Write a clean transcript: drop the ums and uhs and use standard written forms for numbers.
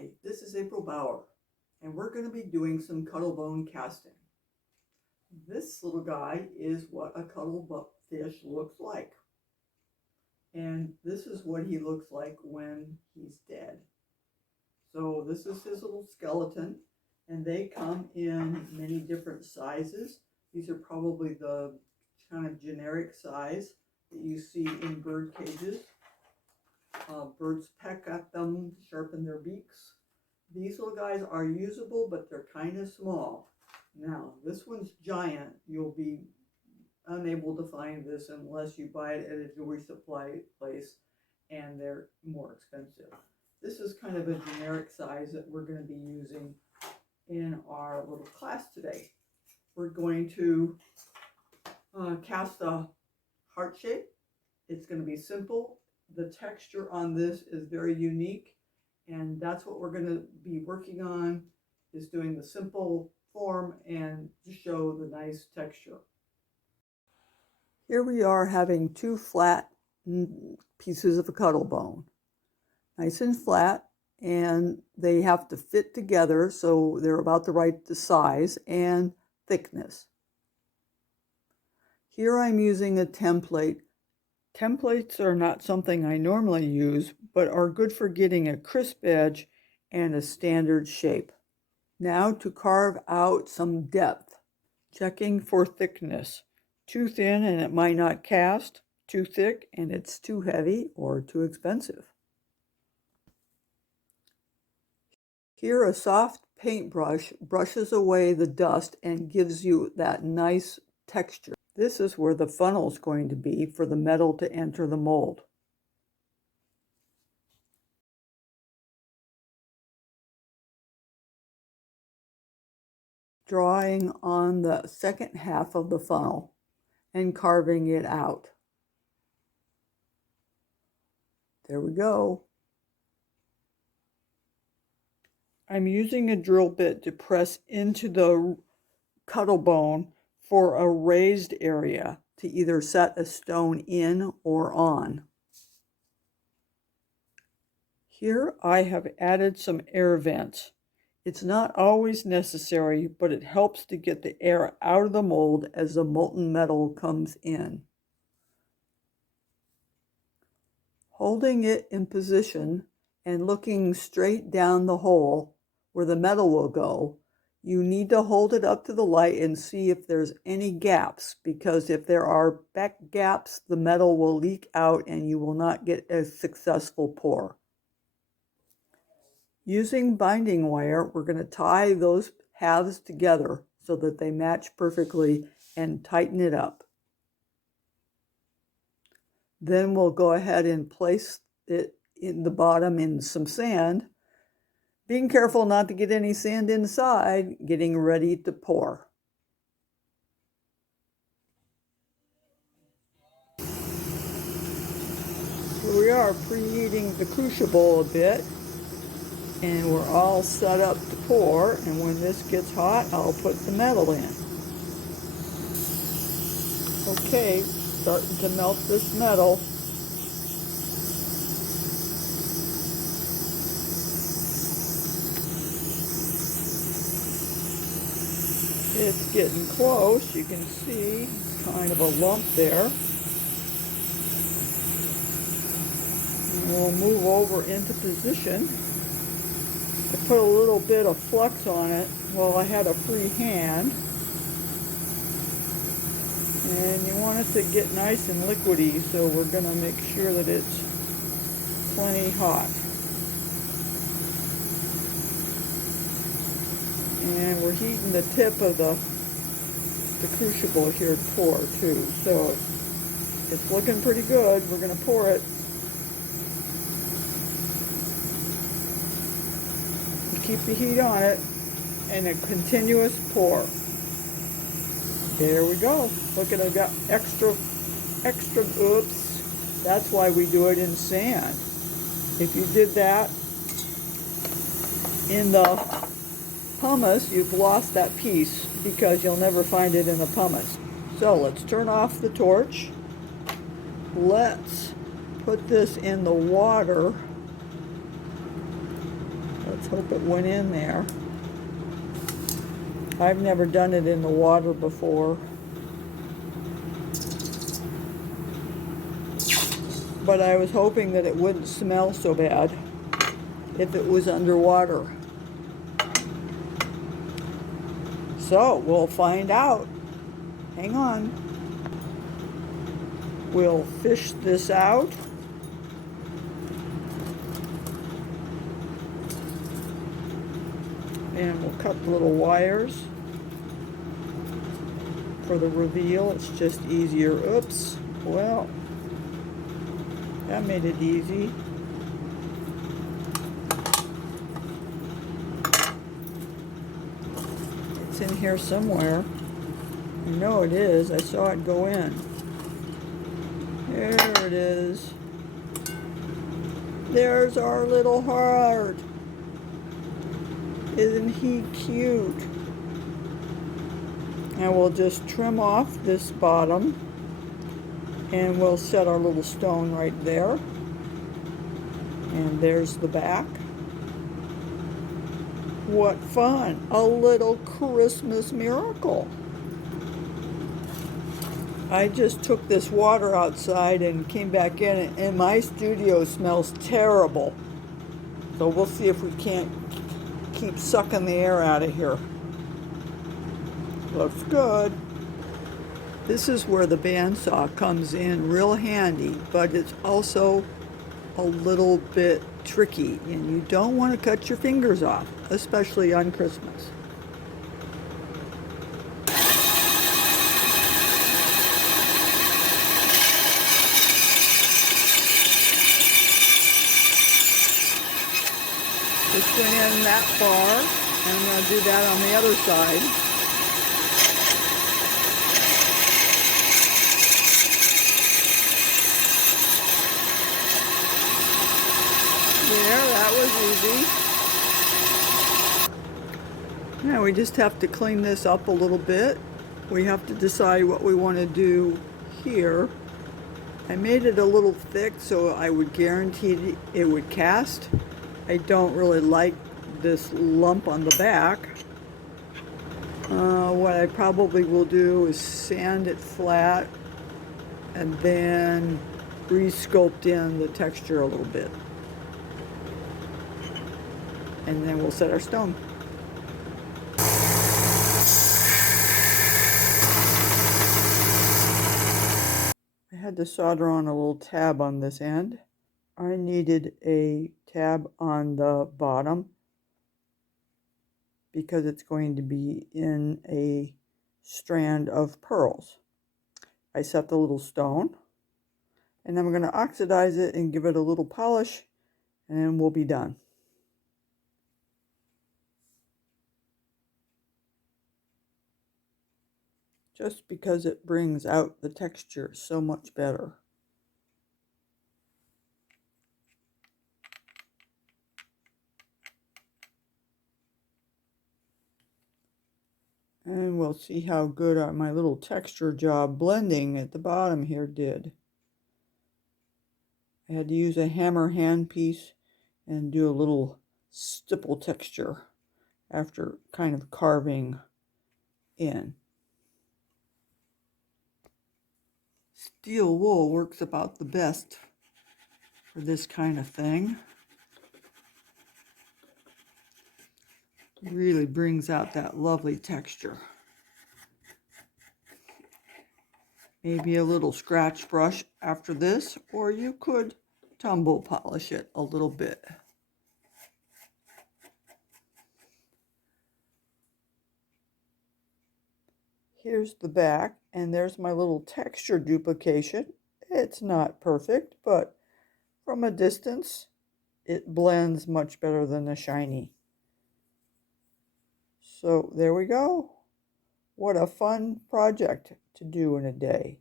Hi, this is April Bauer, and we're going to be doing some cuttlebone casting. This little guy is what a cuttlefish looks like. And this is what he looks like when he's dead. So this is his little skeleton, and they come in many different sizes. These are probably the kind of generic size that you see in bird cages. Birds peck at them, sharpen their beaks. These little guys are usable, but they're kind of small. Now, this one's giant. You'll be unable to find this unless you buy it at a jewelry supply place, and they're more expensive. This is kind of a generic size that we're going to be using in our little class today. We're going to cast a heart shape. It's going to be simple. The texture on this is very unique, and that's what we're going to be working on, is doing the simple form and to show the nice texture. Here we are having two flat pieces of a cuttlebone, nice and flat, and they have to fit together so they're about the right size and thickness. Here I'm using a template. Templates are not something I normally use, but are good for getting a crisp edge and a standard shape. Now to carve out some depth, checking for thickness. Too thin and it might not cast, too thick and it's too heavy or too expensive. Here a soft paintbrush brushes away the dust and gives you that nice texture. This is where the funnel is going to be for the metal to enter the mold. Drawing on the second half of the funnel and carving it out. There we go. I'm using a drill bit to press into the cuttlebone for a raised area to either set a stone in or on. Here I have added some air vents. It's not always necessary, but it helps to get the air out of the mold as the molten metal comes in. Holding it in position and looking straight down the hole where the metal will go, you need to hold it up to the light and see if there's any gaps, because if there are back gaps, the metal will leak out and you will not get a successful pour. Using binding wire, we're going to tie those halves together so that they match perfectly and tighten it up. Then we'll go ahead and place it in the bottom in some sand, being careful not to get any sand inside, getting ready to pour. Here we are preheating the crucible a bit, and we're all set up to pour, and when this gets hot, I'll put the metal in. Okay, starting to melt this metal. It's getting close. You can see kind of a lump there. And we'll move over into position. I put a little bit of flux on it while I had a free hand. And you want it to get nice and liquidy, so we're going to make sure that it's plenty hot. And we're heating the tip of the crucible here to pour too. So it's looking pretty good. We're going to pour it. Keep the heat on it and a continuous pour. There we go. Look at, I've got extra, oops. That's why we do it in sand. If you did that in the pumice, you've lost that piece because you'll never find it in the pumice. So let's turn off the torch. Let's put this in the water. Let's hope it went in there. I've never done it in the water before. But I was hoping that it wouldn't smell so bad if it was underwater. So we'll find out. Hang on. We'll fish this out. And we'll cut the little wires for the reveal. It's just easier. Oops. Well, that made it easy. It's in here somewhere. I know it is. I saw it go in. There it is. There's our little heart. Isn't he cute? And we'll just trim off this bottom and we'll set our little stone right there. And there's the back. What fun! A little Christmas miracle. I just took this water outside and came back in, and my studio smells terrible. So we'll see if we can't keep sucking the air out of here. Looks good. This is where the bandsaw comes in real handy, but it's also a little bit tricky, and you don't want to cut your fingers off, especially on Christmas. Just went in that far, and I'm going to do that on the other side. There, that was easy. Now we just have to clean this up a little bit. We have to decide what we want to do here. I made it a little thick so I would guarantee it would cast. I don't really like this lump on the back. What I probably will do is sand it flat and then re-sculpt in the texture a little bit. And then we'll set our stone. I had to solder on a little tab on this end. I needed a tab on the bottom because it's going to be in a strand of pearls. I set the little stone, and I'm going to oxidize it and give it a little polish, and then we'll be done. Just because it brings out the texture so much better. And we'll see how good my little texture job blending at the bottom here did. I had to use a hammer handpiece and do a little stipple texture after kind of carving in. Steel wool works about the best for this kind of thing. Really brings out that lovely texture. Maybe a little scratch brush after this, or you could tumble polish it a little bit. Here's the back, and there's my little texture duplication. It's not perfect, but from a distance, it blends much better than the shiny. So there we go. What a fun project to do in a day.